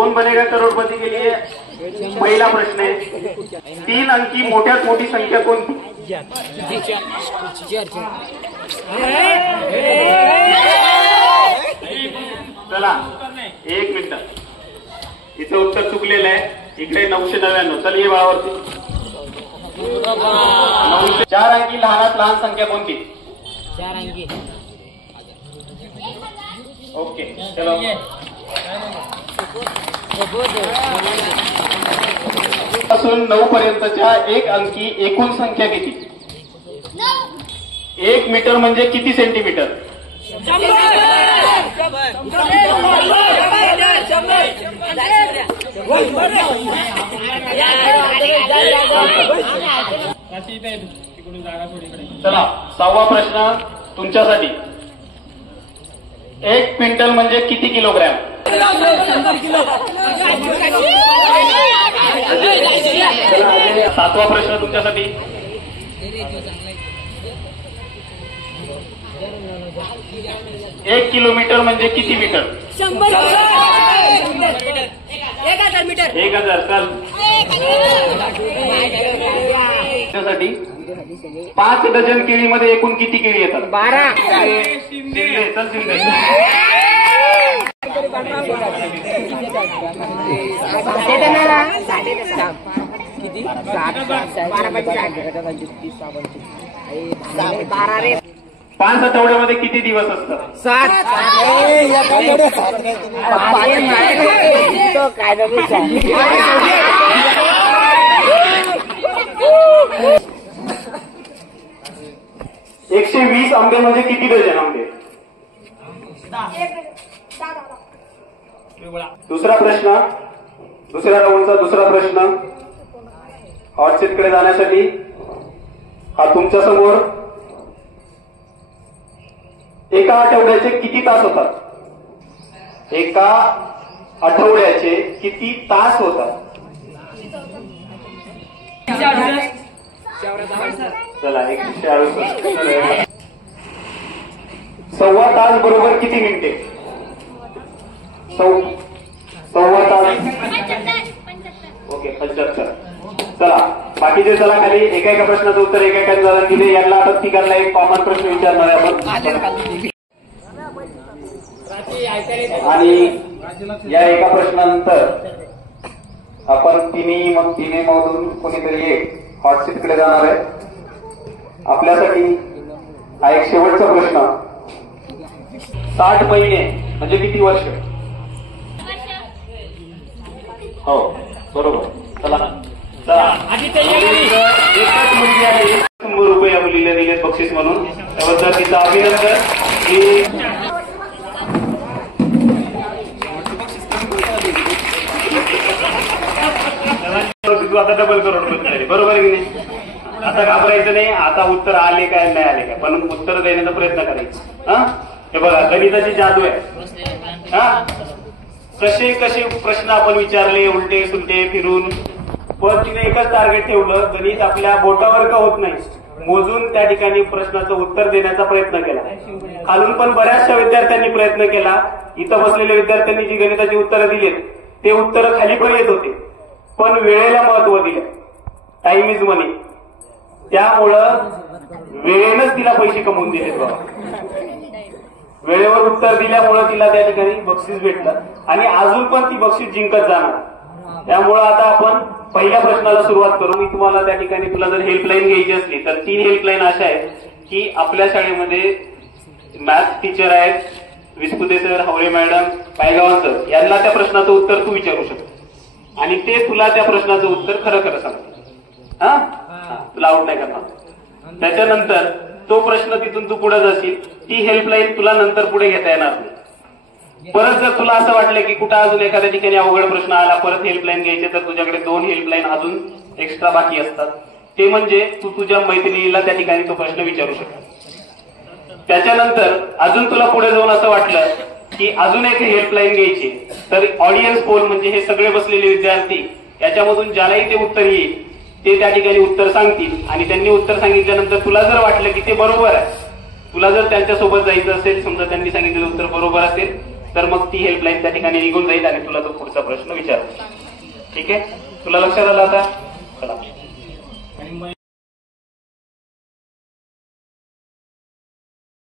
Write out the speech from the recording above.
कौन बनेगा करोड़पति के लिए पहिला प्रश्न है, 3 अंकी मोठ्यात मोठी संख्या कोणती? चला 1 मिनिट, इथे उत्तर चुकलेलं आहे. इकडे 999. चल ये बाळावरती. 4 अंकी लहानात लहान संख्या कोणती? 4 अंकी. ओके चलो. पासून 9 पर्यंतच्या 1 अंकी एकूण संख्या किती? 1 मीटर म्हणजे किती सेंटीमीटर? 1. चला 6वा प्रश्न तुमच्यासाठी. 1 क्विंटल म्हणजे किती किलोग्रॅम? 7वा प्रश्न तुमच्यासाठी. 1 किलोमीटर म्हणजे किती मीटर? 1000 मीटर. 1000. चल त्यासाठी 5 डझन केळीमध्ये एकूण किती केळी येतात? 12. शिंदे चल शिंदे. किती? 12 रे. 5 आठवड्यामध्ये किती दिवस असतात? 7. काय 120 आंबे म्हणजे किती डझन आंबे? 10. दुसरा प्रश्न, दुसऱ्या राऊंडचा दुसरा प्रश्न हॉट सीटकडे जाण्यासाठी. हा तुमच्या समोर एका आठवड्याचे किती तास होतात? एका आठवड्याचे किती तास होतात? चला 168. सव्वा तास बरोबर किती मिनिटे? सव्वा तास. ओके 75. चला बाकीचे चला खाली. एका प्रश्नाचं उत्तर एका जणांना दिले. यांना आता तिघांना एक कॉमन प्रश्न विचारणार आहे आपण. आणि या एका प्रश्नानंतर आपण तिन्ही मधून कोणीतरी एक हॉट सीटकडे जाणार आहे. आपल्यासाठी हा एक शेवटचा प्रश्न. 60 महिने म्हणजे किती वर्ष? हो बरोबर. चला एकच मुलगी आहे. 100 रुपये या मुलीला दिलेत बक्षीस म्हणून. त्याबद्दल तिचं अभिनंदन. तू आता डबल करोडपती बरोबर आहे की नाही? आता घाबरायचं नाही. आता उत्तर आले काय नाही आले काय, पण उत्तर देण्याचा प्रयत्न करायचा. हे बघा गणिताची जादू आहे. कसे कसे प्रश्न आपण विचारले उलटे सुलटे फिरून, पण तिने एकच टार्गेट ठेवलं. गणित आपल्या बोटावर का होत नाही, मोजून त्या ठिकाणी प्रश्नाचं उत्तर देण्याचा प्रयत्न केला. खालून पण बऱ्याचशा विद्यार्थ्यांनी प्रयत्न केला. इथं बसलेल्या विद्यार्थ्यांनी जी गणिताची उत्तरं दिलीत ते उत्तरं खाली पण येत होते, पण वेळेला महत्व दिलं. टाइम इज मनी. त्यामुळं वेळेनंच तिला पैसे कमवून दिलेत बाबा. वेळेवर उत्तर दिल्यामुळं तिला त्या ठिकाणी बक्षीस भेटलं आणि अजून पण ती बक्षीस जिंकत जाणार. त्यामुळं आता आपण पहिल्या प्रश्नाला सुरुवात करू. मी तुम्हाला त्या ठिकाणी तुला जर हेल्पलाईन घ्यायची असली तर 3 हेल्पलाईन अशा आहेत की आपल्या शाळेमध्ये मॅथ्स टीचर आहेत, Vispute sir, Haware madam, Paygavan sir. यांना त्या प्रश्नाचं उत्तर तू विचारू शकतो आणि ते तुला त्या प्रश्नाचं उत्तर खरं खरं सांगतो. तुला आउट नाही करणार. त्याच्यानंतर तो प्रश्न तिथून तू पुढे जाशील. ती हेल्पलाईन तुला नंतर पुढे घेता येणार नाही. परत जर तुला असं वाटलं की कुठं अजून एखाद्या ठिकाणी अवघड प्रश्न आला, परत हेल्पलाईन घ्यायचे, तर तुझ्याकडे 2 हेल्पलाईन अजून एक्स्ट्रा बाकी असतात. ते म्हणजे तू तुझ्या मैत्रिणीला त्या ठिकाणी तो प्रश्न विचारू शकतो. त्याच्यानंतर अजून तुला पुढे जाऊन असं वाटलं की अजून एक हेल्पलाईन घ्यायची, तर ऑडियन्स पोल म्हणजे हे सगळे बसलेले विद्यार्थी याच्यामधून ज्यालाही ते उत्तर येईल ते त्या ठिकाणी उत्तर सांगतील आणि त्यांनी उत्तर सांगितल्यानंतर तुला जर वाटलं की ते बरोबर आहे, तुला जर त्यांच्यासोबत जायचं असेल, समजा त्यांनी सांगितलेलं उत्तर बरोबर असेल, तर मग ती हेल्पलाईन त्या ठिकाणी निघून जाईल आणि तुला तो पुढचा प्रश्न विचारेल. ठीक आहे, तुला लक्षात आलं आता? चला.